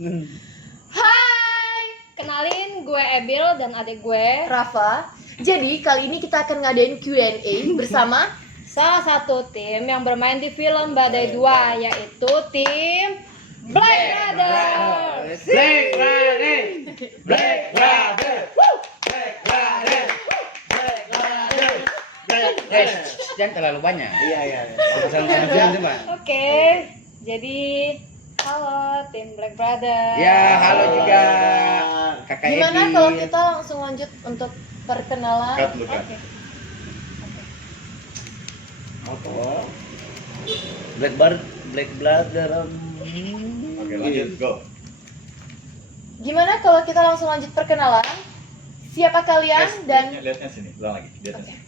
Hai, kenalin gue Ebil dan adik gue Rafa. Jadi kali ini kita akan ngadain Q&A bersama salah satu tim yang bermain di film Badai 2, yaitu tim Black Brothers. Black Brothers, Black Brothers, Black Brothers, Black Brothers, Black Brothers. Jangan terlalu banyak. Iya. Sama-sama coba. Oke, jadi halo tim Black Brothers. Ya, halo juga Kakak Edi. gimana kalau kita langsung lanjut untuk perkenalan? Cut lu kan. Oke. Black Brother. Oke, lanjut, go. Gimana kalau kita langsung lanjut perkenalan? Siapa kalian dan lihatnya sini, ulang lagi, lihatnya sini.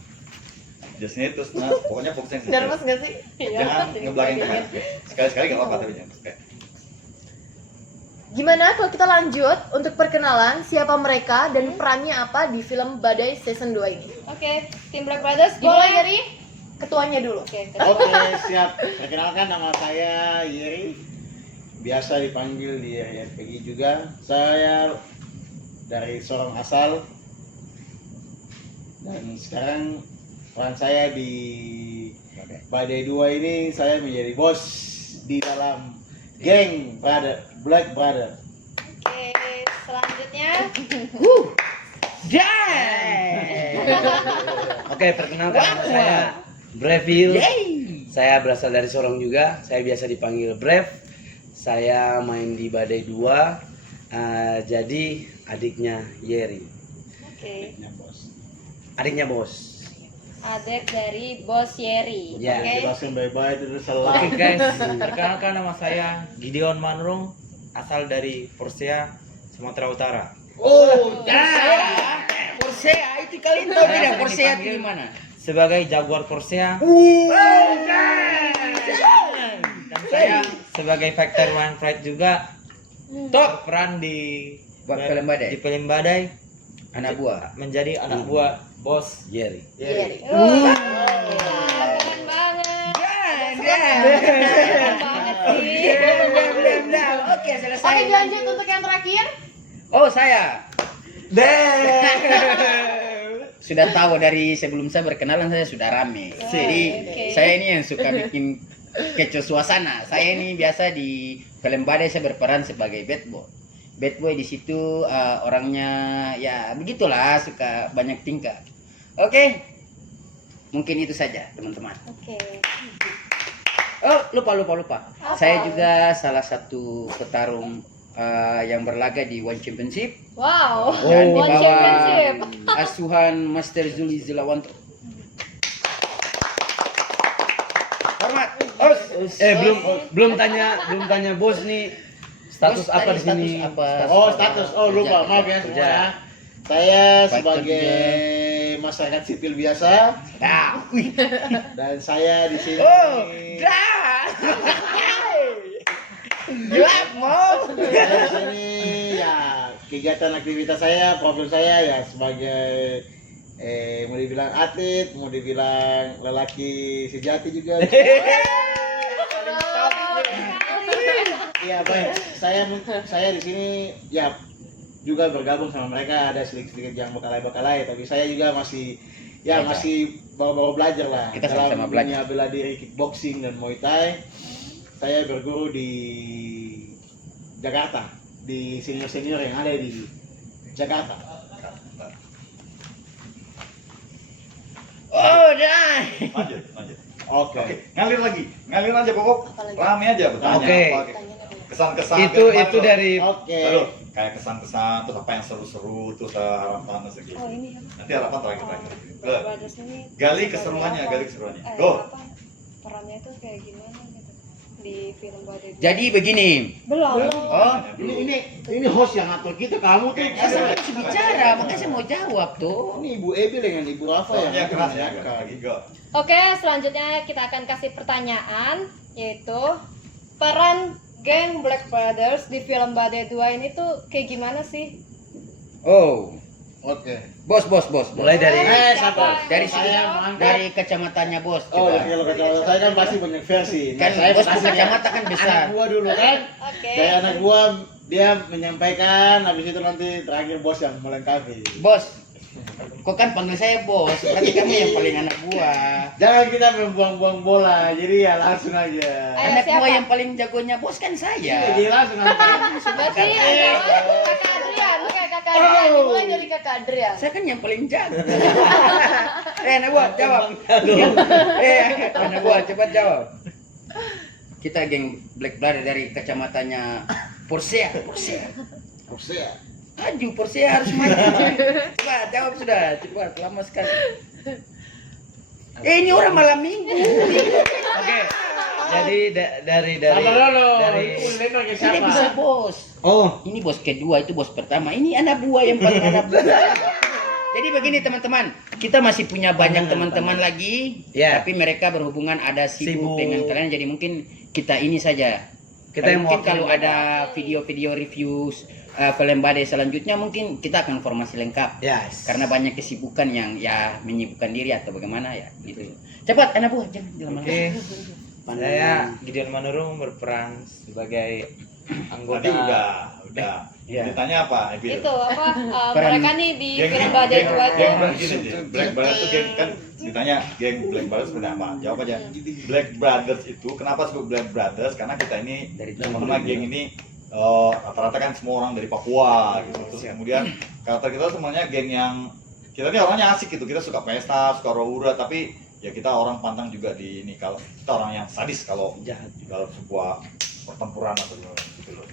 Just ini terus, nah, pokoknya fokusnya sini. nervous nggak sih? Jangan ngebelakang tangan. Sekali-sekali nggak apa-apa tapi jangan. Oke. Gimana kalau kita lanjut untuk perkenalan siapa mereka dan perannya apa di film Badai Season 2 ini? Oke, tim Black Brothers Mulai gimana? dari ketuanya dulu. Oke, Oke, siap. Perkenalkan, nama saya Yeri. Biasa dipanggil di RPG juga. Saya dari Sorong asal. Dan sekarang peran saya di Badai 2 ini saya menjadi bos di dalam geng Black Brother. Oke, selanjutnya Oke, perkenalkan nama saya Breville. Saya berasal dari Sorong juga. Saya biasa dipanggil Brev. Saya main di Badai 2. Jadi adiknya Yeri. oke, Ya, bos. Adiknya bos. adik dari Bos Yeri. Ya, Oke. Jelasin baik-baik itu Oke salah. guys, perkenalkan nama saya Gideon Manrung, asal dari Persea, Sumatera Utara. Oh, Persea itu kalian tahu Saya tidak sering Persea itu dipanggil di mana? Sebagai Jaguar Persea, dan saya sebagai Factor One Pride juga berperan di Film Badai. di film Badai, Anak buah menjadi anak buah Bos Yeri. Yeri. Keren banget. Keren banget sih. Oke, selesai. Oke, lanjut untuk yang terakhir. Oh, saya. Sudah tahu dari sebelum saya berkenalan saya sudah rame. Jadi oke. saya ini yang suka bikin kecoh suasana. Saya ini biasa di film Badai saya berperan sebagai bad boy. Bad boy di situ orangnya ya begitulah, suka banyak tingkah. Oke. Mungkin itu saja, teman-teman. Oke. Oh, lupa. Apa? Saya juga salah satu petarung yang berlaga di One Championship. Wow. Dan di One bawah Championship. asuhan Master Zuli Zilawanto. Hormat. Belum tanya bos nih status Bos, apa di tadi sini? status apa? Oh, status. Oh, lupa. Maaf ya semua ya. Saya Baik, sebagai masyarakat sipil biasa dan saya di sini. Gelap mau. Saya di sini ya kegiatan aktivitas saya, profil saya ya sebagai mau dibilang atlet, mau dibilang lelaki sejati juga. Iya baik, saya di sini ya juga bergabung sama mereka, ada sedikit yang bekalai, tapi saya juga masih masih baru-baru belajar lah. Kita dalam sama-sama belajar. dunia bela diri kickboxing dan Muay Thai. Saya berguru di Jakarta, di senior yang ada di Jakarta. Oh, dah. Lanjut. Oke. Oke, ngalir aja pokok. Rame aja bertanya. Oke. Apa, kesan-kesan. Itu dari Oke. Lalu, kayak kesan-kesan, terus apa yang seru-seru, terus harapan segitu. Oh, ini Nanti harapan terakhir. Black Brothers ini Gali keseruannya. Go. apa, perannya itu kayak gimana gitu di film Badai 2? Jadi begini. Belum. Oh, Ini host yang ngatur kita, kamu tuh. saya masih bicara, makanya saya mau jawab tuh. Ini Ibu Ebi dengan Ibu Rafa yang Soalnya keras ya. menanyakan. Lagi go. Oke, selanjutnya kita akan kasih pertanyaan, yaitu peran geng Black Brothers di film Badai 2 ini tuh kayak gimana sih? Oh, Oke. bos. Mulai dari Sabar. Dari saya sini, mengangkat. dari kacamatanya bos. Oh, Coba. ya kalau kata saya kan pasti banyak versi. Kan saya bos pasti kacamata kan besar. anak gua dulu kan. Oke. Kayak anak gua dia menyampaikan, habis itu nanti terakhir bos yang melengkapi. Bos, kok kan panggil saya bos, berarti kamu yang paling anak buah. Jangan kita membuang-buang bola, jadi ya langsung aja. Ayo, Anak siapa? buah yang paling jagonya bos kan Iya, saya. jadi langsung aja. Berarti ada kakak Adrian, lu kayak kakak Adrian. Dimulai dari kakak Adrian. Saya kan yang paling jago. Anak buah jawab. Anak buah cepat jawab. Kita geng Black Brother dari kacamatanya Porsche. Porsche. Aju Porsche harus maju. Cepat jawab sudah, cepat lama sekali. Ini orang malam minggu. Oke. Jadi dari Sabar dulu. dari Ini Tidak bisa bos. Oh, Ini bos kedua, itu bos pertama. Ini anak buah yang paling anak buah. Jadi begini teman-teman, kita masih punya banyak teman-teman lagi, Ya. tapi mereka berhubungan ada sibuk Sibuk. dengan kalian. Jadi mungkin kita ini saja. Kita yang Mungkin mewakili kalau mereka. ada video-video reviews film badai selanjutnya, mungkin kita akan informasi lengkap. yes. Karena banyak kesibukan yang ya menyibukkan diri atau bagaimana ya gitu. Cepat anak buah, jangan lama-lama. Oke. Saya Gideon Manurung berperan sebagai anggota. Tadi udah. Iya. Ditanya apa? Evil? Itu apa? Peran- Mereka nih di film Badai 2 itu. Black Brothers itu geng kan ditanya geng Black Brothers sebenarnya apa? Jawab aja. Black Brothers itu kenapa disebut Black Brothers? Karena kita ini Dari teman-teman geng ini rata-rata kan semua orang dari Papua gitu. Terus kemudian karakter kita semuanya geng yang kita ini orangnya asik gitu. Kita suka pesta, suka rawura, tapi ya kita orang pantang juga di ini kalau kita orang yang sadis kalau jahat. di dalam sebuah pertempuran atau gitu loh.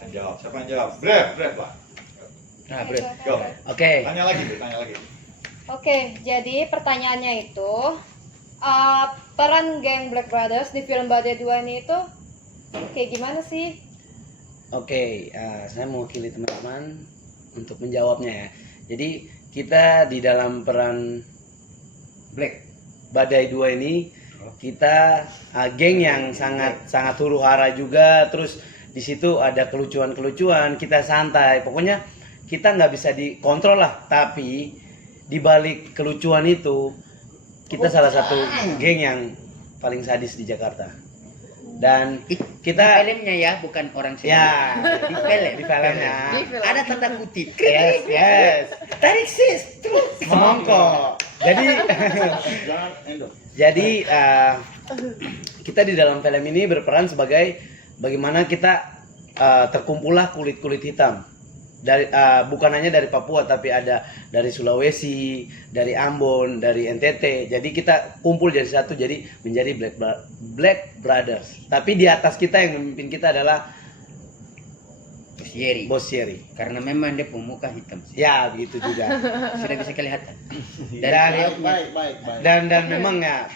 Yang jawab, siapa yang jawab? Bref lah. Nah, bro. Go. Oke. Tanya lagi. Oke, jadi pertanyaannya itu peran geng Black Brothers di film Badai 2 ini itu kayak gimana sih? Oke, saya mewakili teman-teman untuk menjawabnya ya. Jadi kita di dalam peran Black. Badai 2 ini kita geng yang sangat huru hara juga. Terus di situ ada kelucuan-kelucuan, kita santai. Pokoknya kita nggak bisa dikontrol lah. Tapi di balik kelucuan itu kita salah satu geng yang paling sadis di Jakarta. Dan kita Filmnya ya, bukan orang sini. ya Di film. di filmnya. Di film. Ada tanda kutip. Yes. Tarik sis. Semongko. Jadi Jangan endor. jadi kita di dalam film ini berperan sebagai bagaimana kita terkumpullah kulit-kulit hitam dari bukan hanya dari Papua tapi ada dari Sulawesi, dari Ambon, dari NTT. Jadi kita kumpul jadi satu, jadi menjadi Black Brothers. Tapi di atas kita yang memimpin kita adalah Bos Yeri. Bos Yeri. Karena memang dia pemuka hitam. Ya begitu juga. Sudah bisa kelihatan. Dan Baik. dan memang ya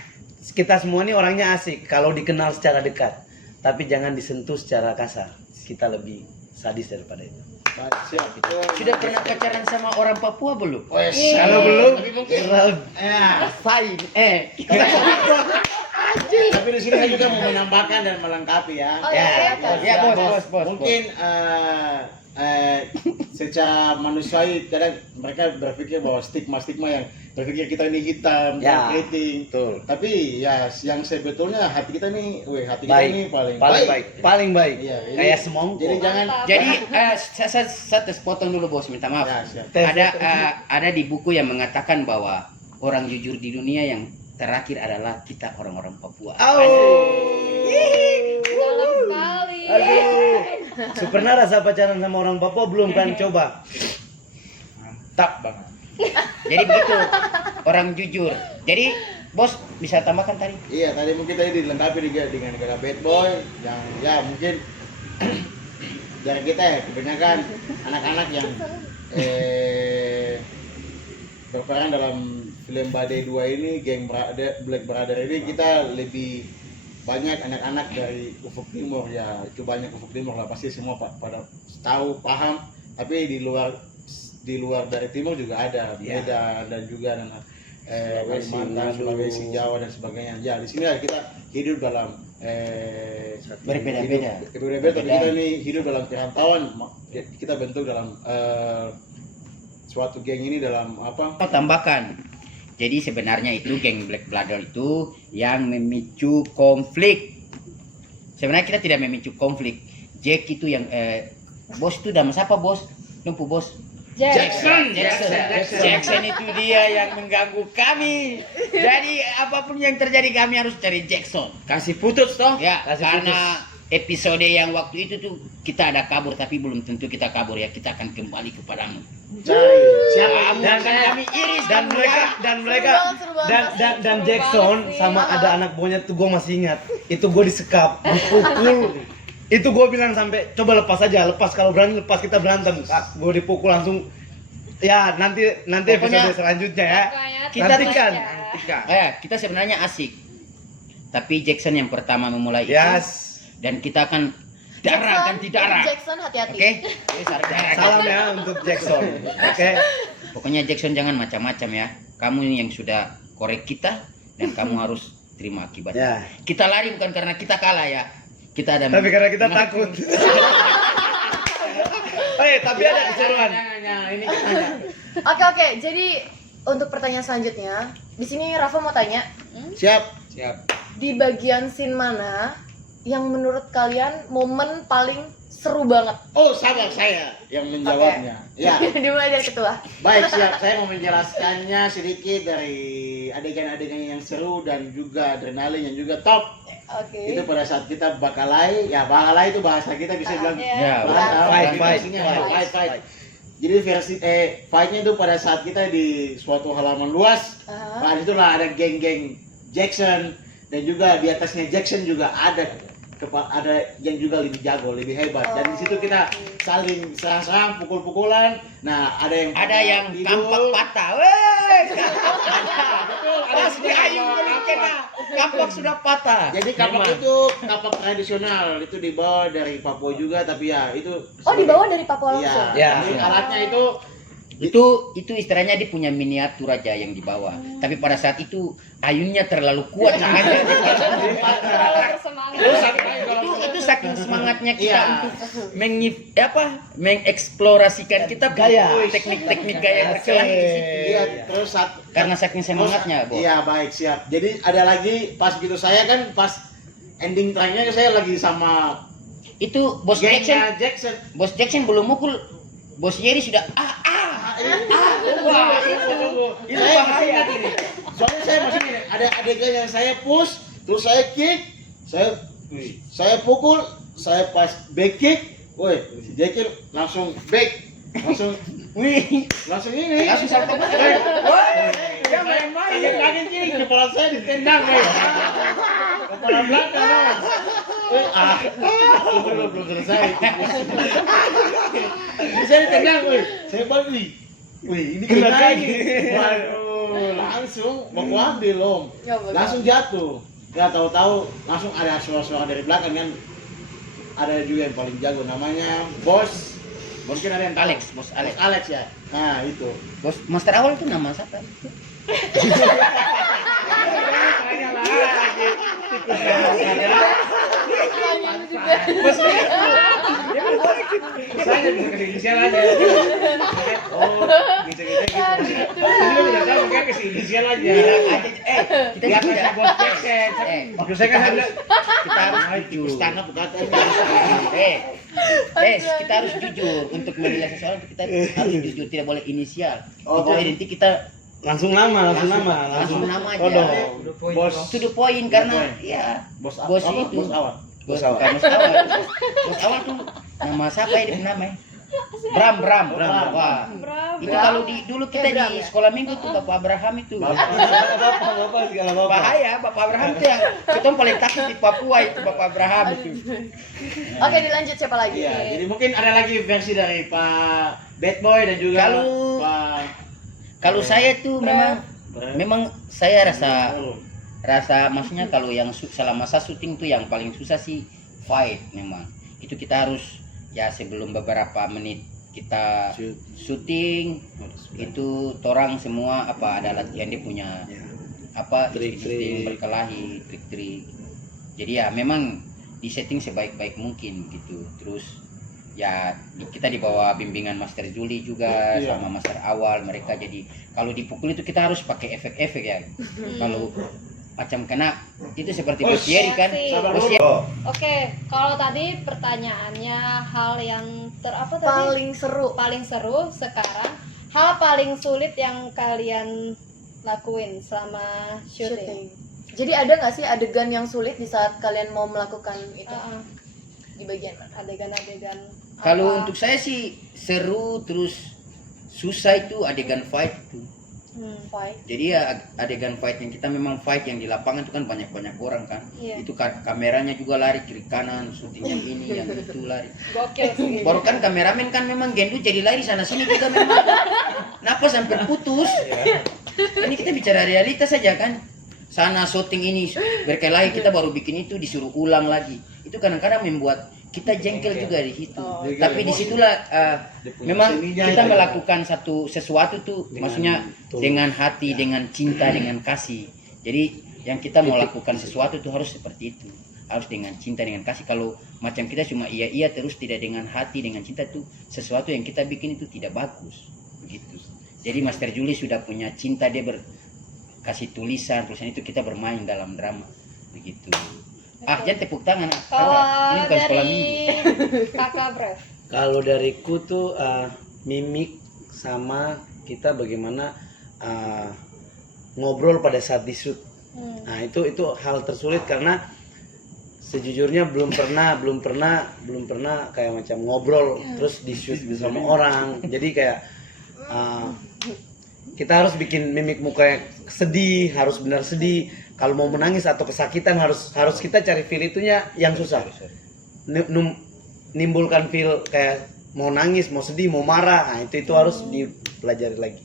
kita semua ini orangnya asik kalau dikenal secara dekat, tapi jangan disentuh secara kasar. Kita lebih sadis daripada itu. Baik, siap. Sudah pernah pacaran sama orang Papua belum? Wes, Kalau belum, tapi mungkin ya. Fine. tapi di sini saya juga mau menambahkan dan melengkapi ya. Oh, Ya, iya, Ya, bos. Mungkin secara manusiawi kadang mereka berpikir bahwa stigma yang berpikir kita ini hitam, Ya, keriting. betul. Tapi ya yang sebetulnya hati kita ini, hati kita Baik. ini paling Paling baik. Iya, ini- Kayak semongko. Jadi jangan Mantap. Jadi saya tes potong dulu bos, minta maaf. ya, siap. Ada di buku yang mengatakan bahwa orang jujur di dunia yang terakhir adalah kita orang-orang Papua. Dalam sekali. Aduh. Su pernah rasa pacaran sama orang Papua belum kan? Coba. Mantap banget. Jadi begitu orang jujur. Jadi bos bisa tambahkan tadi. Iya, tadi mungkin tadi dilengkapi juga dengan kata bad boy yang ya mungkin dari kita ya kebanyakan anak-anak yang berperan dalam film Badai 2 ini, geng Black Brother ini kita lebih banyak anak-anak dari Ufuk Timur ya, itu banyak Ufuk Timur lah pasti semua pada tahu paham, tapi di luar dari Timur juga ada Medan dan juga Kalimantan, Sulawesi, Jawa dan sebagainya. Ya di sini kita hidup dalam Berbeda-beda. tapi kita ini hidup dalam perantauan, kita bentuk dalam suatu geng ini dalam apa? Oh, tambahkan. Jadi sebenarnya itu geng Black Brother itu yang memicu konflik. Sebenarnya kita tidak memicu konflik. Jack itu yang Bos itu nama siapa bos? Lumpuh bos. Jackson. Jackson itu dia yang mengganggu kami. Jadi apapun yang terjadi kami harus cari Jackson. Kasih putus toh. Ya, Kasih karena episode yang waktu itu tuh kita ada kabur, tapi belum tentu kita kabur ya. Kita akan kembali kepadamu. Cari siapa? Kamu akan kami iris Dan mereka Seru banget. dan Jackson sih. sama ada anak buahnya tuh gue masih ingat. Itu gue disekap, dipukul. Itu gue bilang sampai coba lepas aja, lepas kalau berani lepas kita berantem. Gue dipukul langsung. Ya nanti Pokoknya- episode selanjutnya ya. Pokoknya Kita Nantikan. Kita sebenarnya asik. Tapi Jackson yang pertama memulai itu. Yes. Dan kita akan darah ganti darah. Jackson hati-hati. Oke? Darah. Salam ya untuk Jackson. Oke. Pokoknya Jackson jangan macam-macam ya. Kamu yang sudah korek kita dan kamu harus terima akibatnya. Ya. Kita lari bukan karena kita kalah ya. Kita ada Tapi karena kita takut. Tapi ada keseruan. Ini kan ada. Oke, jadi untuk pertanyaan selanjutnya, di sini Rafa mau tanya, Siap. Siap. di bagian scene mana yang menurut kalian momen paling seru banget? Oh, sabar saya yang menjawabnya. Ya. Dimulai dari ketua. Baik, siap. Saya mau menjelaskannya sedikit dari adegan-adegan yang seru dan juga adrenalin yang juga top. Oke. Itu pada saat kita bakalai, ya bakalai itu bahasa kita bisa bilang Ya, fight. Jadi versi fightnya itu pada saat kita di suatu halaman luas. Ah. Nah, itulah ada geng-geng Jackson dan juga di atasnya Jackson juga ada yang juga lebih jago, lebih hebat. Dan di situ kita saling serang-serang, pukul-pukulan. Nah, ada yang kampak tidur. patah. Weh. Betul, ada Pas di ayung belum kena. Kampak sudah patah. Jadi kapak itu kapak tradisional, itu dibawa dari Papua juga, tapi ya itu Oh, dibawa dari Papua Iya, langsung? Ya. jadi alatnya itu Itu istilahnya dia punya miniatur aja yang dibawa. Tapi pada saat itu ayunnya terlalu kuat. Terlalu bersemangat. itu saking semangatnya kita Iya. untuk mengeksplorasikan kita Gaya. teknik-teknik gaya berkelahi di situ. iya terus saat Karena saking semangatnya, Bos. Iya, baik, siap. Jadi ada lagi pas gitu saya kan pas ending tracknya saya lagi sama Itu Bos Jackson, gengnya Jackson. Bos Jackson belum mukul. Bos Jerry sudah Wah, itu bahaya ini. Soalnya saya masih gini, ada adegan yang saya push, terus saya kick, saya pukul, saya pas back kick, woi, si Jackson langsung back, langsung ini, Langsung salto. dia main-main, kaget gini, kepala saya ditendang, guys. Kepala belakang, guys. Belum selesai. Saya ditendang, saya balik, ini Kena kena kaki. ini. Waduh, langsung mau ambil om, Ya, betul. langsung jatuh. Ya tahu-tahu langsung ada suara-suara dari belakang kan. Ada juga yang paling jago namanya Bos. Mungkin ada yang tahu. Alex, Bos Alex. Alex ya. Nah itu. Bos Master Awal itu nama siapa? Saya bisa kasih inisial aja. Oh, gitu-gitu gitu. Ini udah tahu kan kasih inisial aja. Kita Biar juga bisa Bos Jackson. Maksud saya kan ada kita harus jujur. istana bukan. Kita harus jujur untuk menilai seseorang. Kita harus jujur, tidak boleh inisial. Oh, Itu identik kita Langsung nama. langsung nama aja. Kodok. Bos To the point karena point. ya Bos Bos apa? itu. Bos awal. Bos awal. bukan Bos awal. Bos awal tuh nama siapa ya dia namanya? Bram. Wah. Bravo. Itu kalau dulu kita Bram, di ya? sekolah minggu tuh Bapak Abraham itu. Bapak segala bapak. Bahaya Bapak Abraham itu yang kita paling takut di Papua itu Bapak Abraham itu. Oke, dilanjut siapa lagi? Iya, jadi mungkin ada lagi versi dari Pak Bad Boy dan juga Kalau- Pak Kalau saya tuh memang saya rasa maksudnya kalau yang selama masa syuting tuh yang paling susah sih fight memang. Itu kita harus ya sebelum beberapa menit kita syuting itu torang semua ada latihan dia punya Trik-trik. insting berkelahi, trik-trik. Jadi ya memang di setting sebaik-baik mungkin gitu. Terus ya kita di bawah bimbingan Master Juli juga Iya. sama Master Awal mereka, jadi kalau dipukul itu kita harus pakai efek-efek ya. Kalau macam kena itu seperti Bosieri kan. Sabar Bosieri. Oke, kalau tadi pertanyaannya hal yang apa tadi? Paling seru. Sekarang hal paling sulit yang kalian lakuin selama syuting. Jadi ada nggak sih adegan yang sulit di saat kalian mau melakukan itu? Di bagian mana? Adegan-adegan. Kalau apa? untuk saya sih seru terus susah itu adegan fight tuh. Fight. Jadi ya adegan fight yang kita memang fight yang di lapangan itu kan banyak orang kan. Iya. Itu kameranya juga lari kiri kanan, syuting yang ini yang itu lari. Gokil sih. Baru kan kameramen kan memang gendut jadi lari sana sini juga memang. Napas sampai putus. Ini kita bicara realitas saja kan. Sana syuting ini berkelahi kita baru bikin itu disuruh ulang lagi. Itu kadang-kadang membuat kita jengkel juga di situ. Tapi disitulah memang kita melakukan sesuatu tuh maksudnya dengan hati, dengan cinta, dengan kasih. Jadi yang kita mau lakukan sesuatu tuh harus seperti itu. Harus dengan cinta, dengan kasih. Kalau macam kita cuma iya terus tidak dengan hati, dengan cinta tuh sesuatu yang kita bikin itu tidak bagus. Begitu. Jadi Master Juli sudah punya cinta, dia kasih tulisan itu kita bermain dalam drama. Begitu. Jangan tepuk tangan. Kalau Ini bukan sekolah dari minggu. Kakak Brev. Kalau dariku tuh mimik sama kita bagaimana ngobrol pada saat di shoot. Nah itu hal tersulit karena sejujurnya belum pernah kayak macam ngobrol terus di shoot sama orang. Jadi kayak kita harus bikin mimik muka yang sedih, harus benar sedih. Kalau mau menangis atau kesakitan harus kita cari feel itunya yang susah. Nimbulkan feel kayak mau nangis, mau sedih, mau marah. Nah, itu harus dipelajari lagi.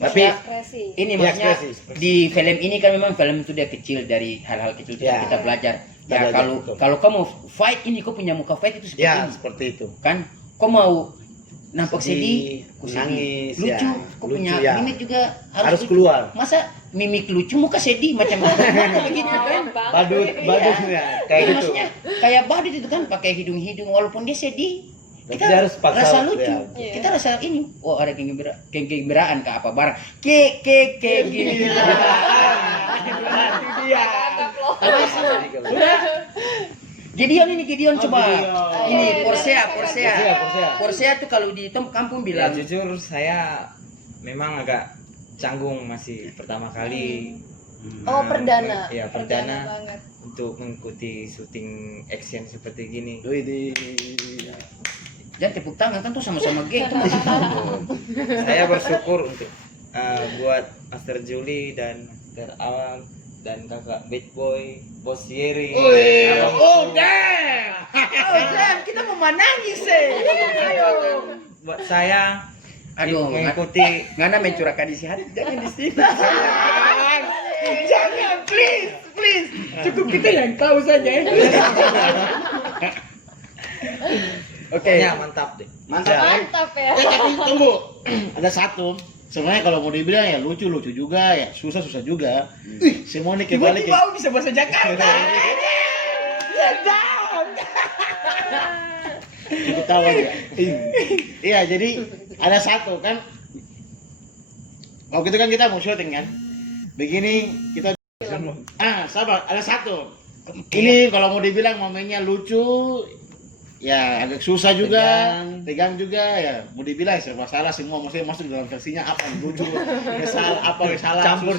Tapi Ekspresi. ini Ya, maksudnya ekspresi. di film ini kan memang film itu dia kecil, dari hal-hal kecil itu Ya. kita belajar. Ya Belajar, kalau betul. kalau kamu fight ini kau punya muka fight itu seperti ya ini. seperti itu. Kan kau mau nampak Sedih, sedih, kau sedih. nangis, Lucu, ya. kau Lucu, punya ya. mimik juga Harus lucu. keluar. Masa mimik lucu muka sedih macam apa? Begitu kan? Badut ya, kayak gitu. Maksudnya kayak badut itu kan pakai hidung-hidung walaupun dia sedih. Tapi Kita dia harus paksa, rasa lucu. ya. Iya. Kita rasa ini, oh ada kegembiraan ke apa barang. Kegembiraan. Itu dia. Gideon coba. Ini Porsea. Porsea tuh kalau di kampung Ya bilang jujur saya memang agak canggung masih pertama kali. Oh, perdana. Iya, Perdana perdana banget. untuk mengikuti syuting action seperti gini. jangan tepuk tangan kan tuh sama-sama geng tuh masih tahu. Saya bersyukur untuk buat Master Juli dan Master Awang dan kakak Bad Boy, Bosieri. Oh damn, kita mau menangis Buat saya Aduh, mengikuti ngana mencurahkan isi hati jangan di sini. Jangan, please. Cukup kita yang tahu saja. Oke. pokoknya mantap deh. Mantap kan? Mantap ya. Tapi tunggu, ada satu. Sebenarnya kalau mau dibilang ya lucu juga, ya susah juga. Simone kembali ke Tiba-tiba bisa bahasa Jakarta. kita tahu aja. Iya, jadi ada satu kan. Waktu itu kan kita mau syuting kan. Begini kita sabar, ada satu. Ini kalau mau dibilang momennya lucu, ya agak susah juga, tegang juga ya. Mau dibilang serba salah semua, maksudnya masuk dalam versinya apa yang lucu, apa yang salah, Campur.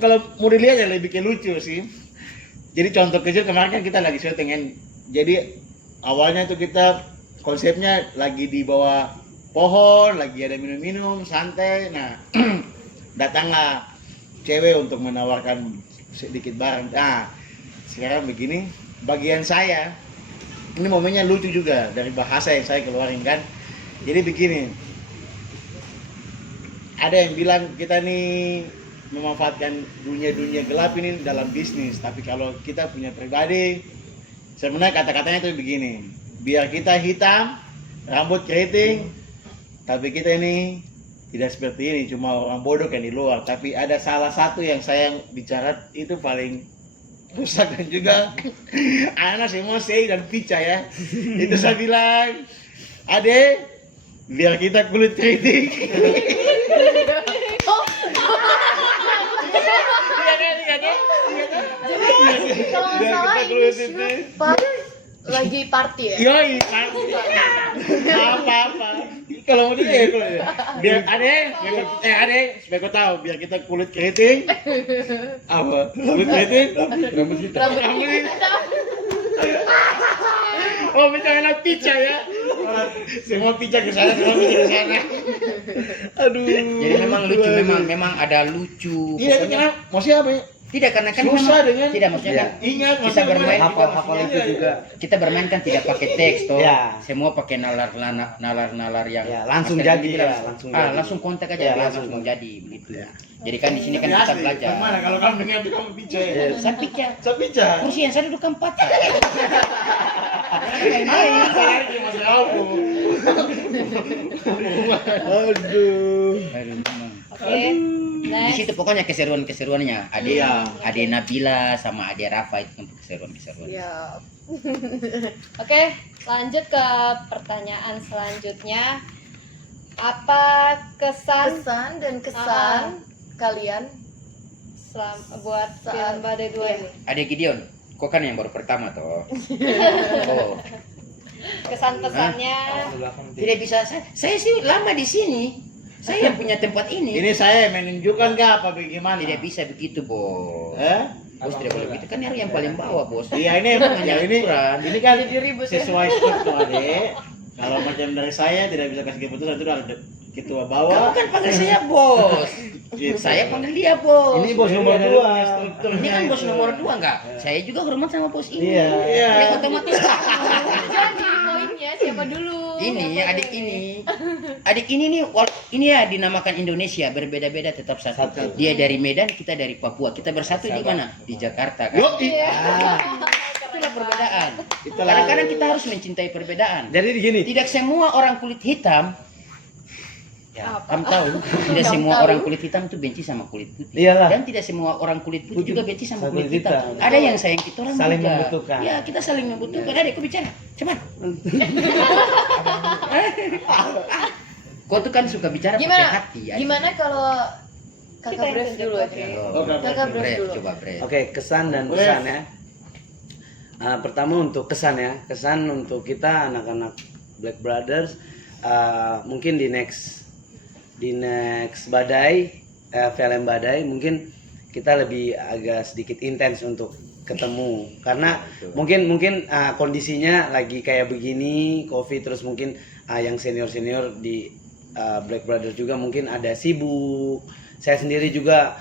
Kalau mau dilihat ya lebih ke lucu sih. Jadi contoh kecil kemarin kan kita lagi syuting kan. Jadi awalnya itu kita konsepnya lagi di bawah pohon, lagi ada minum-minum santai. Nah, datanglah cewek untuk menawarkan sedikit barang. Nah, sekarang begini, bagian saya ini momennya lucu juga dari bahasa yang saya keluarin kan. Jadi begini, ada yang bilang kita nih memanfaatkan dunia gelap ini dalam bisnis, tapi kalau kita punya pribadi, sebenarnya kata-katanya itu begini, biar kita hitam, rambut keriting, tapi kita ini tidak seperti ini, cuma orang bodoh kan di luar. Tapi ada salah satu yang saya bicara itu paling rusak dan juga anak semua say dan pica ya. Itu saya bilang, Ade, biar kita kulit keriting. Kalau nggak Biar salah kita ini keluar sini. shoot pas lagi party ya. Yoi, apa-apa. Kalau mau dia, biar ade, supaya kau tahu, biar kita kulit keriting. Apa? Kulit keriting, rambut hitam. Rambut hitam. Oh, bicara pizza ya. Semua pizza ke sana, semua pizza ke sana. Aduh. Jadi memang lucu, memang ada lucu. Iya, itu Pokoknya- kenapa? Maksudnya apa ya? Tidak, karena kan Susah memang- dengan- tidak, maksudnya Iya. kan Ingat, kita maksudnya bermain gimana? Hafal itu juga. kita bermain kan tidak pakai teks toh. Iya. Semua pakai nalar yang Ya, langsung Master jadi, bilang, ya, langsung jadi. langsung kontak aja Ya, biar langsung langsung kontak. jadi begitu. Jadi kan di sini kan kita Asli, belajar. Gimana kalau kamu dengar itu kamu pizza ya? Saya pikir Saya pizza. kursi yang saya duduk empat. Main-main, saya lagi masih aku. Aduh. Aduh, memang. Oke. Di Next. situ pokoknya keseruannya. Ade Iya. Ade Nabila sama Ade Rafa itu untuk keseruan. Ya. Oke, lanjut ke pertanyaan selanjutnya. Apa kesan Kesan dan kesan kalian buat film Badai 2 ini? Ade Gideon, kok kan yang baru pertama toh. Oh, Kesan pesannya. tidak bisa saya sih lama di sini. Saya punya tempat ini. Ini saya menunjukkan ke apa bagaimana? Tidak bisa begitu, Bos. Bos tidak boleh begitu. Kan yang paling bawah, Bos. Iya ini emang ya ini kan jadi ribut ya. sesuai struktur Ade. Kalau macam dari saya tidak bisa kasih keputusan itu harus ketua Kamu bawah. kan panggil saya Bos. Gitu. Saya panggil dia Bos. Ini bos nomor Ada 2. strukturnya Ini kan bos itu. nomor 2 enggak? Saya juga hormat sama bos ini. Iya. Iya. Ya otomatis. Jadi poinnya siapa dulu? Ini adik ini. Adik ini nih ini ya dinamakan Indonesia, berbeda-beda tetap satu. Satu. Dia dari Medan, kita dari Papua. Kita bersatu di mana? Di Jakarta kan. Yoi. Itulah perbedaan. Itulah. Kadang-kadang kita harus mencintai perbedaan. Jadi gini. Tidak semua orang kulit hitam ya, kamu tahu, tidak Kamu semua tahu. orang kulit hitam itu benci sama kulit putih. Iyalah. Dan tidak semua orang kulit putih juga benci sama kulit hitam. hitam. Ada yang sayang kita orang Saling juga. membutuhkan. Ya, kita saling membutuhkan. Adek, kau bicara. Cepat. Kau tuh kan suka bicara pakai Gimana? hati. ya. Gimana kalau kakak Kita brief yang dulu tunjuk, aja? Oh, Kakak brief Bre, dulu. coba Bre. Oke, kesan dan Boleh. pesan ya. Pertama untuk kesan ya, kesan untuk kita anak-anak Black Brothers, mungkin di next badai, film badai, mungkin kita lebih agak sedikit intens untuk ketemu, karena mungkin kondisinya lagi kayak begini, COVID, terus mungkin yang senior di Black Brothers juga mungkin ada sibuk. Saya sendiri juga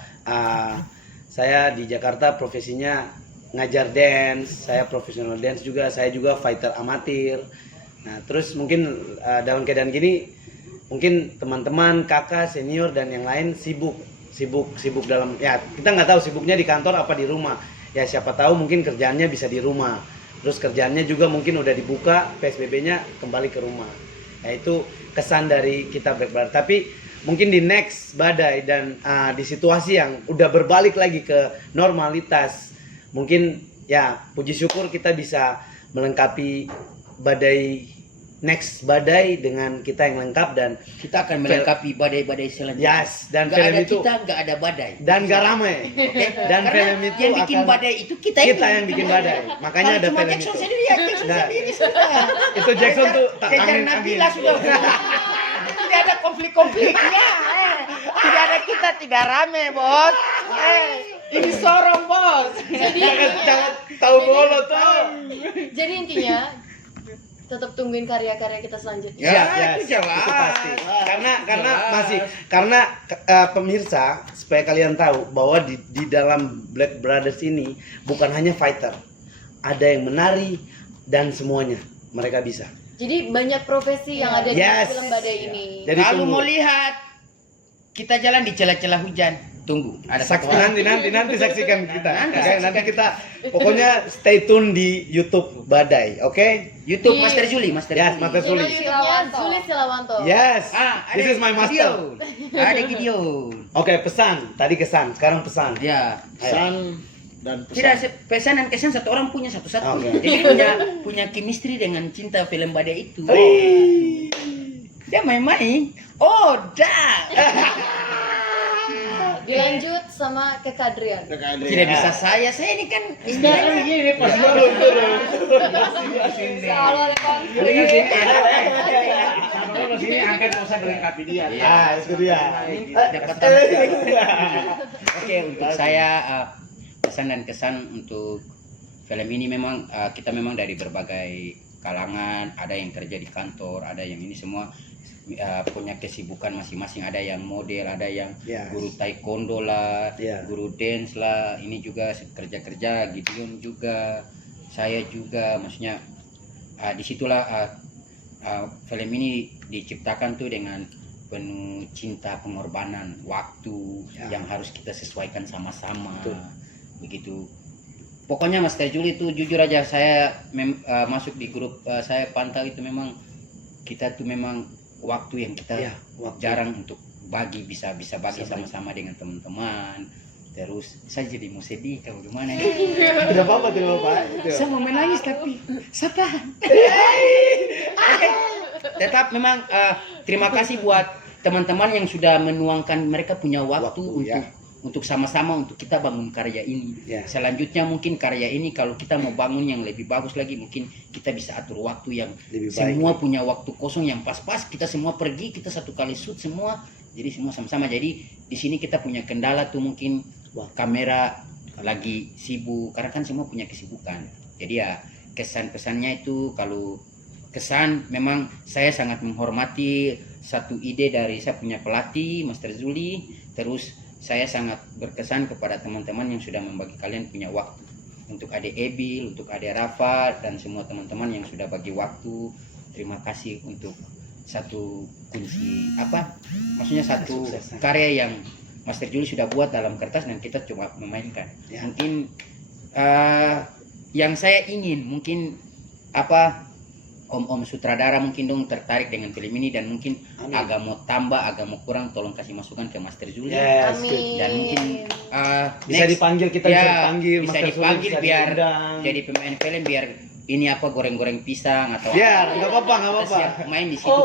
saya di Jakarta profesinya ngajar dance, saya profesional dance juga, saya juga fighter amatir. Nah, terus mungkin dalam keadaan gini, mungkin teman-teman, kakak, senior dan yang lain sibuk dalam, ya kita nggak tahu sibuknya di kantor apa di rumah. Ya siapa tahu mungkin kerjaannya bisa di rumah. Terus kerjaannya juga mungkin udah dibuka, PSBB-nya kembali ke rumah. Ya itu kesan dari kita Black Brothers. Tapi mungkin di next badai dan di situasi yang udah berbalik lagi ke normalitas, mungkin ya puji syukur kita bisa melengkapi next badai dengan kita yang lengkap dan Kita akan melengkapi badai-badai selanjutnya. yes, dan Nggak film ada itu kita, nggak ada badai. dan gak ramai. Oke? Dan Karena film itu yang bikin akan- badai itu kita yang bikin badai. Makanya Kalau ada cuma film Jackson itu. sendiri ya, Jackson Nah, sendiri sudah. itu Jackson tuh Kejar Nabila sudah. Tidak ada konflik-konfliknya. Tidak ada kita, tidak rame, Bos. Ini sorong, Bos. jangan tahu bolo tuh. Jadi intinya tetap tungguin karya-karya kita selanjutnya. Ya, Yes, itu jelas. itu pasti. Karena Jelas. pemirsa supaya kalian tahu bahwa di dalam Black Brothers ini bukan hanya fighter, ada yang menari dan semuanya mereka bisa. Jadi banyak profesi yang ada Yes. di film badai ini. Jadi Kalau tunggu. mau lihat kita jalan di celah-celah hujan, tunggu. Ada satu Nanti saksikan kita. Nanti Oke, saksikan. nanti kita pokoknya stay tune di YouTube Badai, oke? YouTube Di- Master Juli, Master Yes, Juli. Master Channel Juli. YouTube-nya Zuli Silawanto. Yes. Ada This is my master. Gideon. Ada Gideon. Oke, pesan. Tadi kesan, sekarang pesan. Ya. Pesan dan pesan. Tidak pesan dan kesan satu orang punya satu-satu. Oke. Jadi punya chemistry dengan cinta film badai itu. Dia main-main. Oh, dah. Dilanjut sama ke Kadrian. Tidak bisa saya ini kan Sekarang gini pas dulu. Selalu ada konflik. Sama sini angkat usah melengkapi dia. Ah, itu dia. dapat tampil. Oke, untuk saya pesan dan kesan untuk film ini memang kita memang dari berbagai kalangan, ada yang kerja di kantor, ada yang ini semua punya kesibukan masing-masing, ada yang model, ada yang Yes. guru taekwondo lah, Yeah. guru dance lah, ini juga kerja-kerja, Gideon juga, saya juga, maksudnya disitulah film ini diciptakan tuh dengan penuh cinta, pengorbanan, waktu Ya. yang harus kita sesuaikan sama-sama. Betul. Begitu. Pokoknya Mas Juli itu jujur aja saya masuk di grup saya pantau itu memang kita tuh memang waktu yang kita Ya, waktu. jarang untuk bisa bagi sama-sama dengan teman-teman. Terus saya jadi mau sedih kalau gimana nih. Tidak apa-apa, tidak apa-apa. Itu. Saya mau menangis tapi siapa? Tetap memang terima kasih buat teman-teman yang sudah menuangkan, mereka punya waktu Waktu, untuk sama-sama untuk kita bangun karya ini. Ya. Selanjutnya mungkin karya ini kalau kita mau bangun yang lebih bagus lagi, mungkin kita bisa atur waktu yang Lebih baik. semua punya waktu kosong yang pas-pas, kita semua pergi, kita satu kali shoot semua, jadi semua sama-sama. Jadi di sini kita punya kendala tuh mungkin kamera lagi sibuk karena kan semua punya kesibukan. Jadi ya kesan-pesannya itu, kalau kesan memang saya sangat menghormati satu ide dari saya punya pelatih Master Juli, terus saya sangat berkesan kepada teman-teman yang sudah membagi kalian punya waktu, untuk Ade Ebil, untuk Ade Rafa dan semua teman-teman yang sudah bagi waktu. Terima kasih untuk satu kunci maksudnya satu Kesuksesan. karya yang Master Juli sudah buat dalam kertas dan kita coba memainkan. Ya. Mungkin yang saya ingin mungkin om-om sutradara mungkin dong tertarik dengan film ini dan mungkin Amin. agak mau tambah, agak mau kurang, tolong kasih masukan ke Master Juli. Yes. Amin. Dan mungkin Bisa next, dipanggil, kita ya, bisa dipanggil, bisa Master Sulit dipanggil bisa biar diundang. jadi pemain film, biar ini goreng-goreng pisang atau Ya, nggak apa-apa, nggak kita apa-apa. siap main di situ.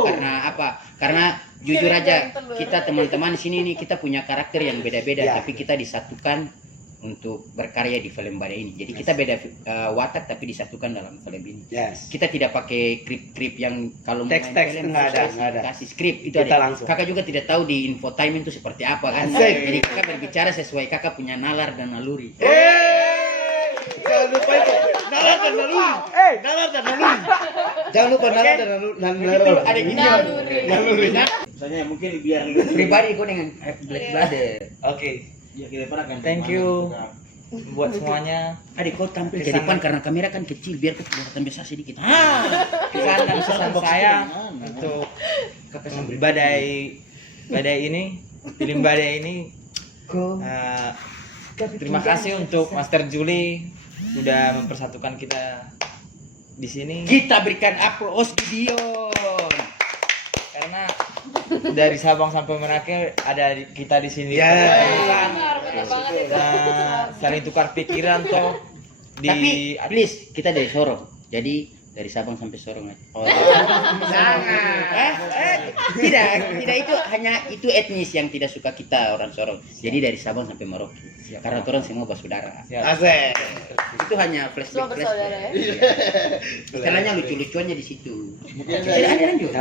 Karena jujur aja kita teman-teman di sini nih kita punya karakter yang beda-beda, Ya. tapi kita disatukan untuk berkarya di film Badai ini. Jadi kita beda watak tapi disatukan dalam film ini. Yes. Kita tidak pakai krip yang kalau mau main Teks-teks film nggak ada, harus nggak ada. kasih skrip itu Kita ada. langsung. Kakak juga tidak tahu di infotainment itu seperti apa kan. Asik. Jadi kakak berbicara sesuai kakak punya nalar dan naluri. Jangan lupa itu. Nalar dan naluri. Nalar dan naluri. Jangan lupa nalar dan naluri. Ada gini. Naluri. Misalnya mungkin biar Pribadi kok dengan Black Brother. Oke, ya kita pernah kan. thank you buat semuanya. Adik kau tampil ke Kesan- depan karena kamera kan kecil, biar kau kelihatan besar sedikit. Kesan dan pesan saya untuk badai ini, film Badai ini. Terima kasih untuk Master Juli sudah mempersatukan kita di sini, Kita berikan aplaus Gideon. karena dari Sabang sampai Merauke ada kita di sini. Ya. Benar banget itu. Saling tukar pikiran toh di Tapi please kita dari Sorong. Jadi dari Sabang sampai Sorong aja. Tidak itu hanya itu etnis yang tidak suka kita orang Sorong. Jadi dari Sabang sampai Merauke. Karena orang semua bersaudara. Siap. Asik. Itu hanya Semua flashback. bersaudara ya. Istilahnya lucu-lucuannya di situ. Mungkin Silakan lanjut.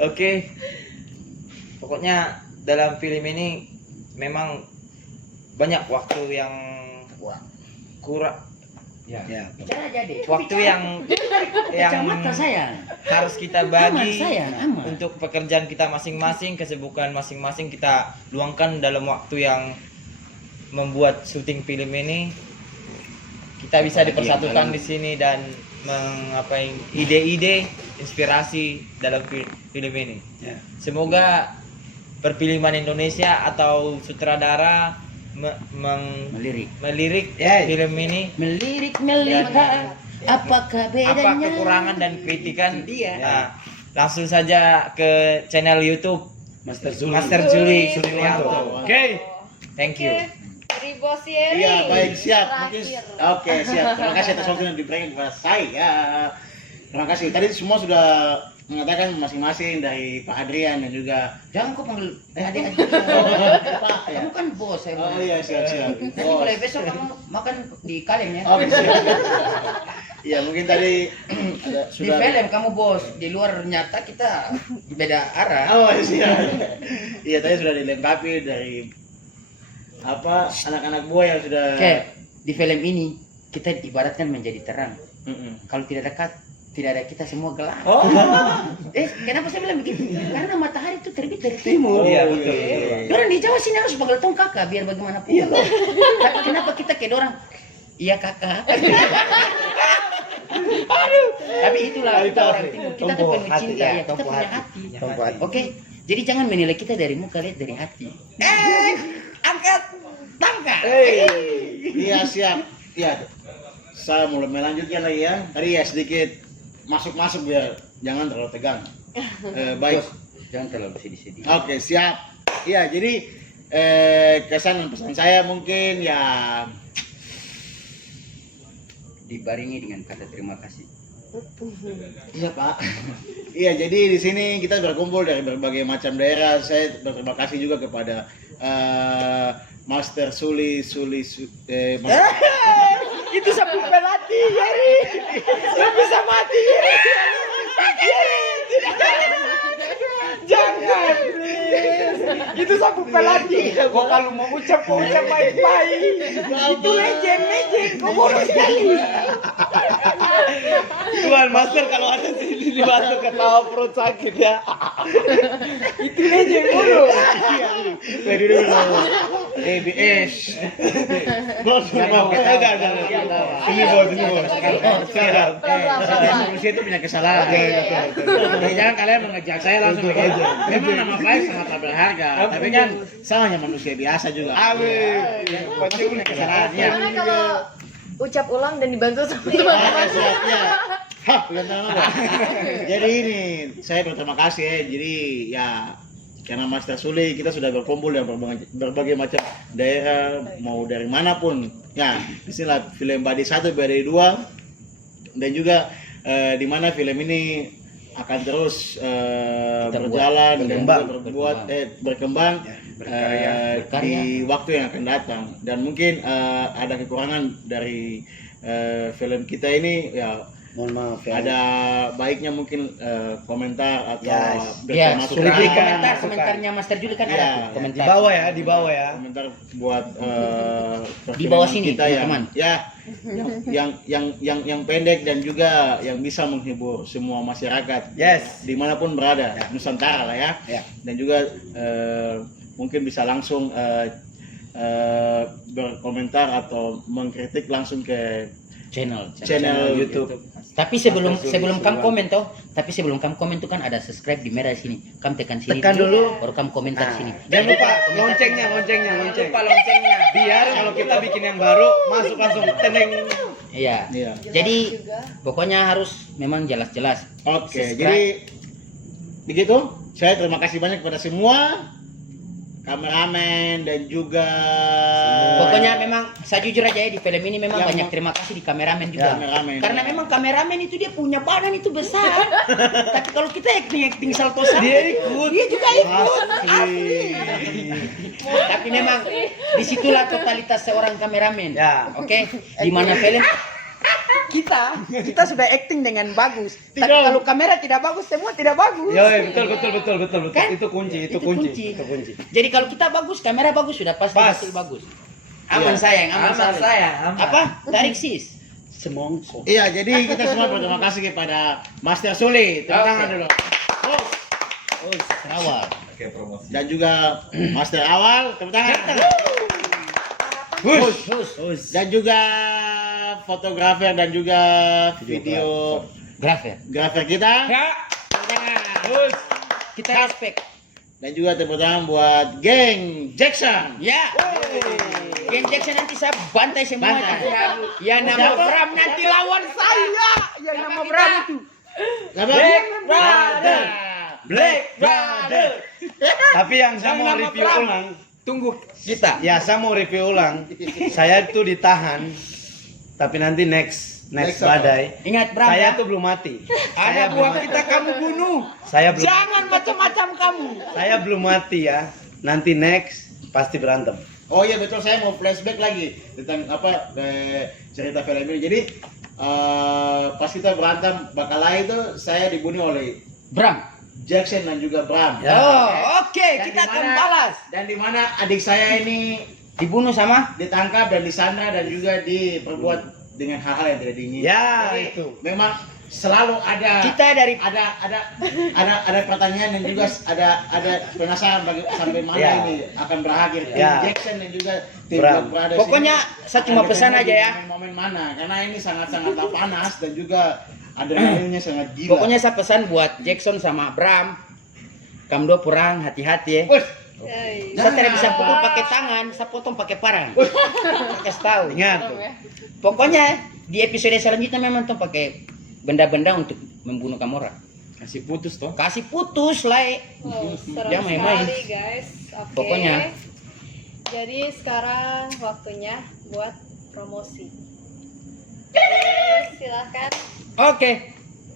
Oke. Pokoknya dalam film ini memang banyak waktu yang kurang, Ya. Bicara aja deh. waktu yang Kacamata saya. harus kita Aman bagi saya, aman. untuk pekerjaan kita masing-masing, kesibukan masing-masing kita luangkan dalam waktu yang membuat syuting film ini. Kita bisa dipersatukan di sini dan mengapain ide-ide, inspirasi dalam film ini. Ya. Semoga perfilman Indonesia atau sutradara melirik Ya. film ini, Melirik Dan- apakah apa bedanya? kekurangan dan kritikan Dia. Nah, langsung saja ke channel YouTube Master Zuli. Master Juli Juli Sulianto. Oke. Thank you. Dari Bos Yeri. Iya, baik, siap. Mungkin Terakhir. oke, siap. Terima kasih atas waktu yang diberikan kepada saya. Terima kasih. Tadi semua sudah mengatakan masing-masing dari Pak Adrian dan juga Jangan kau panggil adik-adik. Pak ya. Kamu kan bos saya. Oh iya, siap. Nanti mulai besok kamu makan di kaleng ya. Oh, siap. Iya, mungkin tadi ada Di sudah film kamu bos, di luar nyata kita beda arah. Oh, siap. Iya, tadi sudah dilengkapi dari apa anak-anak buah yang sudah Oke, di film ini kita ibaratkan menjadi terang. Mm-mm. Kalau tidak dekat, tidak ada kita semua gelap. Oh. Kenapa saya bilang begitu? Karena matahari itu terbit dari timur. Iya, betul. Orang di Jawa sini harus panggil tong kakak biar bagaimanapun. Tapi kenapa kita kayak orang? Iya kakak. Aduh. Tapi itulah kita orang timur. Kita tuh penuh Hati, cinta ya, ya. Kita tompo punya hati. hati. Oke. Jadi jangan menilai kita dari muka, lihat dari hati. Angkat tangkap. Iya, siap. Iya. Saya mulai melanjutkan lagi ya. Tadi ya sedikit masuk biar jangan terlalu tegang. Baik. Jangan terlalu sedih-sedih. Oke, siap. Iya, jadi kesan dan pesan saya mungkin ya Dibarengi dengan kata terima kasih. iya Pak. Iya, jadi di sini kita berkumpul dari berbagai macam daerah. Saya berterima kasih juga kepada Master Suli Itu sapu pelatih, Yeri. Lu bisa mati, Yeri. Jangan, please. Itu sapu pelatih. Kok kalau mau ucap baik-baik. Itu legend. Kok bodoh sekali. Tuhan Master kalau ada sini dibantu ketawa perut sakit ya. Itu legend bodoh. Ready dulu. ABS. Bos, enggak. Ini bos. Sekarang. Manusia itu punya kesalahan. Jangan kalian mengejek saya langsung begitu. Memang nama baik sangat berharga, tapi kan saya hanya manusia biasa juga. Amin. Pasti punya kesalahan ya. Gimana kalau ucap ulang dan dibantu sama teman-teman? Siap ya. Hah, bukan nama. Jadi ini saya berterima kasih ya. Jadi ya karena Master Suli kita sudah berkumpul dari berbagai macam daerah, mau dari manapun. Ya, disinilah film Badai 1, Badai 2 dan juga di mana film ini akan terus berjalan dan juga berkembang di waktu yang akan datang. Dan mungkin ada kekurangan dari film kita ini ya. Mohon maaf ya. Ada baiknya mungkin komentar atau Ya, berterima sudah kasih. komentarnya Master Juli kan Ya, ada tuh, Di komentar. bawah ya. Komentar buat Di bawah perfilman sini, kita ya. teman-teman. Ya, yang pendek dan juga yang bisa menghibur semua masyarakat. Yes. Dimanapun berada, Nusantara lah ya. Ya. Dan juga mungkin bisa langsung berkomentar atau mengkritik langsung ke channel YouTube. Tapi sebelum kamu komen toh, tuh kan ada subscribe di merah sini. Kamu tekan sini. Tekan dulu. Baru kamu komentar sini. Jangan lupa Komentar. loncengnya. Lupa loncengnya. Biar kalau kita bikin yang baru masuk langsung teneng. Iya. Iya. Jadi pokoknya harus memang jelas-jelas. Oke, Subscribe. jadi begitu. Saya terima kasih banyak kepada semua kameramen dan juga Pokoknya memang saya jujur aja ya di film ini memang Ya, banyak terima kasih di kameramen juga. kameramen. Karena memang kameramen itu dia punya badan itu besar. Tapi kalau kita acting salto-salto Dia ikut. dia juga ikut. Asli. Tapi memang disitulah totalitas seorang kameramen. Ya. Oke, di mana film kita sudah acting dengan bagus. Tapi kalau kamera tidak bagus, semua tidak bagus. Betul. Kan? Itu kunci. Jadi kalau kita bagus, kamera bagus sudah pasti Pas. hasil bagus. Aman sayang, aman sayang. Apa? Tarik sis. Semongko. Iya, jadi kita semua berterima kasih kepada Master Suli. Tepuk tangan dulu. Awal. Oke, promosi. Dan juga Master Awal, tepuk tangan. Hus. Dan juga fotografer dan juga video Grafer. kita. Tepuk tangan. Kita respect. Dan juga tepuk tangan buat geng Jackson. Ya. Game Jackson nanti saya bantai semua. Bantai. Ya nama Bram nanti lawan saya. Ya nama Bram itu. Black Brother. Tapi yang saya mau review ulang, Tunggu kita. ya saya mau review ulang. Saya itu ditahan, tapi nanti next next Next apa? badai. Ingat Bram, Saya ya? tuh belum mati. Ada buah kita kamu bunuh. Saya belum. Jangan macam-macam kamu. Saya belum mati ya. Nanti next pasti berantem. Oh iya betul, saya mau flashback lagi tentang apa cerita film ini. Jadi pas kita berantem Bakalai itu saya dibunuh oleh Bram. Jackson dan juga Bram. Ya. Oh, oke, Dan kita di akan mana- balas. Dan di mana adik saya ini Dibunuh sama ditangkap dan disandra dan juga diperbuat dengan hal-hal yang tidak diinginkan. Ya, Jadi, itu. memang selalu ada kita dari ada pertanyaan dan juga ada penasaran sampai mana Ya. ini akan berakhir. Tim Ya. Jackson dan juga tim Bram. Black Brothers Pokoknya ini saya cuma akan pesan bertemu aja di ya. momen mana karena ini sangat-sangat panas dan juga adrenalinnya sangat gila. Pokoknya saya pesan buat Jackson sama Bram. Kamu dua kurang hati-hati ya. Wih, Yay. Saya tidak bisa pukul pakai tangan, saya potong pakai parang. Kasih tahu. Ingat. Pokoknya di episode selanjutnya memang tuh pakai benda-benda untuk membunuh kamu orang. Kasih putus toh. Kasih putus lah. Oh, seru Jangan main-main. sekali guys. Oke. Pokoknya. Jadi sekarang waktunya buat promosi. Silahkan. Oke.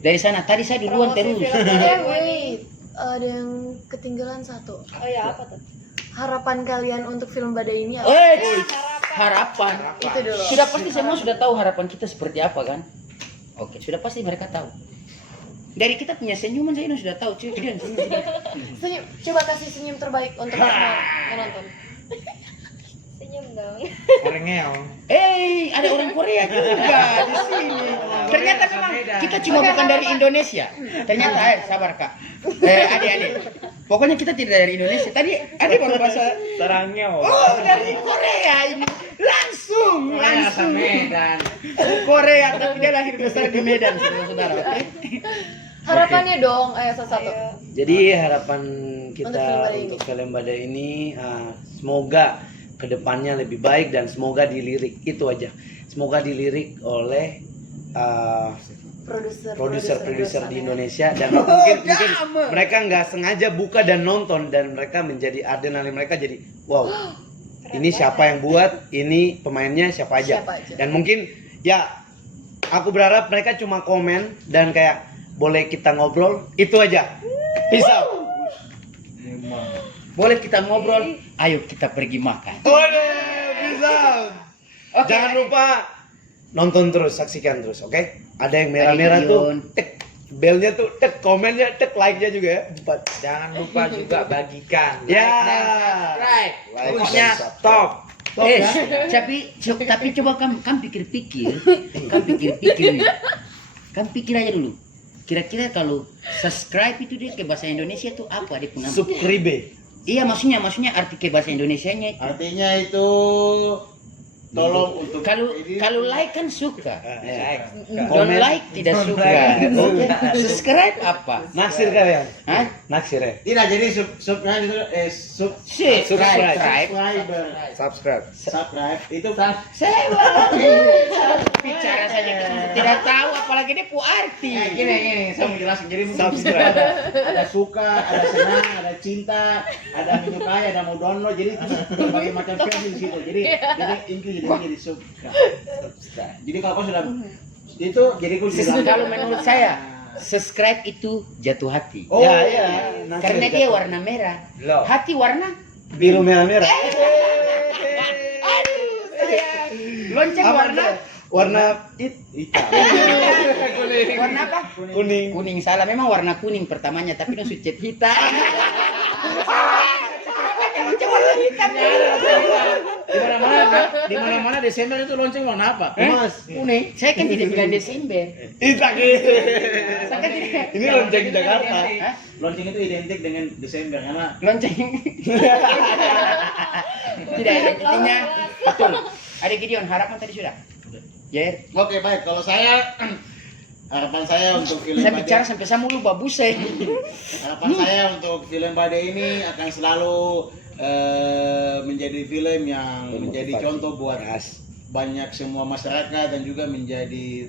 Dari sana tadi saya duluan Promosi terus. film Badai Dua nih. Wait, ada yang ketinggalan satu. Oh ya apa tuh? Harapan kalian untuk film Badai ini apa? Wih, harapan. Itu dulu. Sudah pasti semua sudah tahu harapan kita seperti apa kan? Oke, sudah pasti mereka tahu. Dari kita punya senyuman saya ini sudah tahu, cuy. Dia senyum. Senyum, coba kasih senyum terbaik untuk semua penonton. Senyum dong. Orangnya Ada orang Korea juga di sini. Ternyata memang kita cuma bukan dari Indonesia. Ternyata, sabar kak. Adik-adik. Pokoknya kita tidak dari Indonesia. Tadi ada baru bahasa. sarangnya. Oh, dari Korea ini. Langsung. Medan. Korea, tapi dia lahir besar di Medan, saudara-saudara. Oke? Harapannya dong, ayo satu. Ayo. Jadi harapan kita Untuk film Badai ini. untuk film Badai ini semoga kedepannya lebih baik dan semoga dilirik, itu aja. Semoga dilirik oleh produser-produser di Indonesia dan mungkin mereka nggak sengaja buka dan nonton dan mereka menjadi adrenalin mereka jadi wow, ini siapa yang buat, ini pemainnya siapa aja. Siapa aja. Dan mungkin ya aku berharap mereka cuma komen dan kayak boleh kita ngobrol, itu aja. Peace out. Boleh kita ngobrol? Ayo kita pergi makan. Peace out. Oke. Jangan lupa nonton terus, saksikan terus, oke? Ada yang merah-merah tuh, Gideon. tek belnya tuh, tek komennya, tek like-nya juga ya. Cepat. Jangan lupa juga bagikan. Ya. Subscribe. Like Pokoknya dan subscribe. top. Tapi coba kamu pikir-pikir, kamu pikir aja dulu. Kira-kira kalau subscribe itu dia ke bahasa Indonesia tuh apa dia punya? Subscribe. Iya maksudnya arti ke bahasa Indonesianya itu. Artinya itu tolong untuk Kalau like kan suka. Like. Don't like tidak suka. Oke. Subscribe apa? Naksir kalian? Hah? Naksir ya? tidak jadi subscribe itu Subscribe. subscribe itu Saya bicara saja tidak tahu apalagi dia pu arti. gini saya mau jelasin jadi mungkin Subscribe. ada suka, ada senang, ada cinta, ada menyukai, ada mau download, jadi itu berbagai macam versi di situ. Jadi inti jadi subscribe. Jadi kalau kau sudah itu jadi kau sudah Kalau menurut saya subscribe itu jatuh hati. Oh, Ya, ya. Naksir Karena jatuh. dia warna merah. Loh. Hati warna biru merah-merah. lonceng Apa warna itu? Warna hitam. warna apa? Kuning. Kuning salah memang warna kuning pertamanya tapi langsung cat hitam. Lonceng warna hitam. di mana-mana Desember itu lonceng warna apa? Mas. Kuning. Saya kan tidak bilang Desember. Hitam. Saya kan tidak. Ini lonceng Jakarta. Hah? Lonceng itu identik dengan Desember karena Lonceng. Tidak intinya betul. Ada Gideon harapan tadi sudah. Jer. oke baik kalau saya harapan saya untuk film Saya Badai- bicara sampai saya mulu babu saya. harapan saya untuk film Badai ini akan selalu menjadi film yang menjadi contoh buat banyak semua masyarakat dan juga menjadi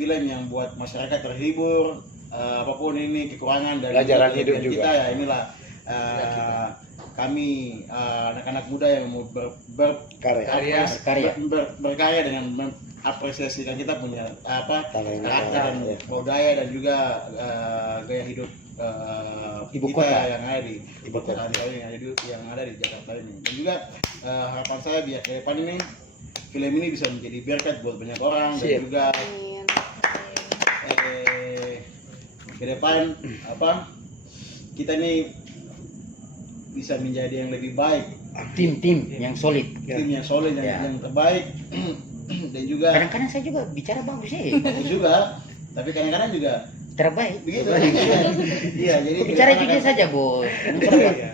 film yang buat masyarakat terhibur apapun ini kekurangan dan Pelajaran juga hidup kelebihan juga. kita ya inilah kami anak-anak muda yang mau Karya. berkarya dengan apresiasikan kita punya Talenta, karakter dan ya. budaya dan juga gaya hidup Ibu kita kota. yang ada di Ibu kota. yang ada di Jakarta ini. Dan juga harapan saya biar ke depan ini film ini bisa menjadi berkat buat banyak orang dan Siap. juga Amin. ke depan kita ini bisa menjadi yang lebih baik, Tim yang solid. tim yang solid dan Ya. yang terbaik dan juga Kadang-kadang saya juga bicara bagus ya. bagus juga, tapi kadang-kadang juga Terbaik. begitu. Iya, jadi Bicara ke depan jujur akan- saja, Bos.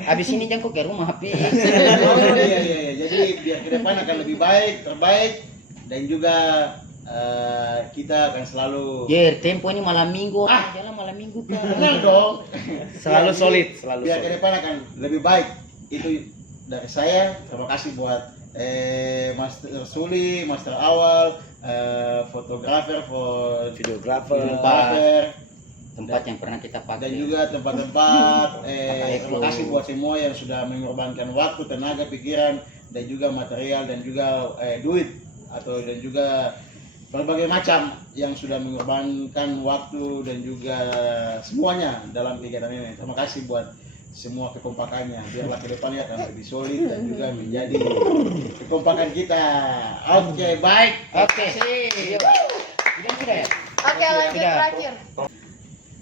Habis ini jangkau ke rumah habis. Iya. Jadi biar ke depan akan lebih baik, terbaik dan juga kita akan selalu Jer, tempo ini malam minggu, jalan malam minggu kan. benar dong. Selalu Jadi, solid, selalu biar ke solid. depan akan lebih baik. Itu dari saya. Terima kasih buat Master Suli, Master Awal, fotografer, videografer, Tempat yang pernah kita dan pakai. juga tempat-tempat. Eko. Terima kasih buat semua yang sudah mengorbankan waktu, tenaga, pikiran, dan juga material dan juga duit dan juga berbagai macam yang sudah mengorbankan waktu dan juga semuanya dalam kegiatan ini. Terima kasih buat semua kekompakannya. Biarlah ke depannya akan lebih solid dan juga menjadi kekompakan kita. Oke, baik. Oke. Sudah ya? Oke, lanjut Tidak. terakhir.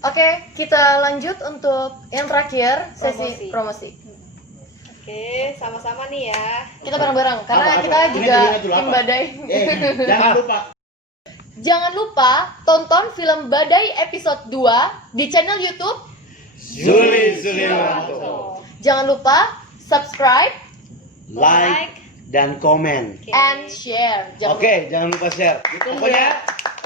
Oke, kita lanjut untuk yang terakhir, sesi promosi. Oke, sama-sama nih ya. Kita bareng-bareng karena Apa? kita Ini juga dulu, dulu tim apa? Badai. Jangan lupa. Jangan lupa tonton film Badai episode 2 di channel YouTube. Zuli Wiranto. Jangan lupa subscribe Like dan komen. and share. Oke, jangan lupa share. Pokoknya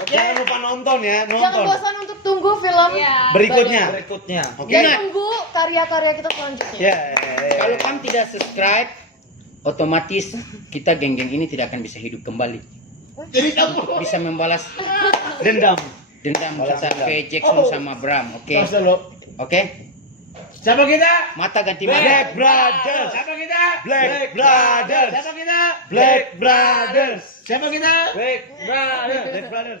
jangan lupa nonton ya, Jangan nonton. bosan untuk tunggu film Iya. Berikutnya. Berikutnya. Oke. dan tunggu karya-karya kita selanjutnya. Ya. Kalau kamu tidak subscribe, otomatis kita geng-geng ini tidak akan bisa hidup kembali. Jadi kamu Bisa membalas Dendam. dendam Balas kita dendam. ke Jackson sama Bram, oke? Terus dulu. Oke? Siapa kita? Mata ganti mata. Black Brothers. Siapa kita? Black Brothers. Siapa kita? Black Brothers. Siapa kita? Black Brothers. Black Brothers.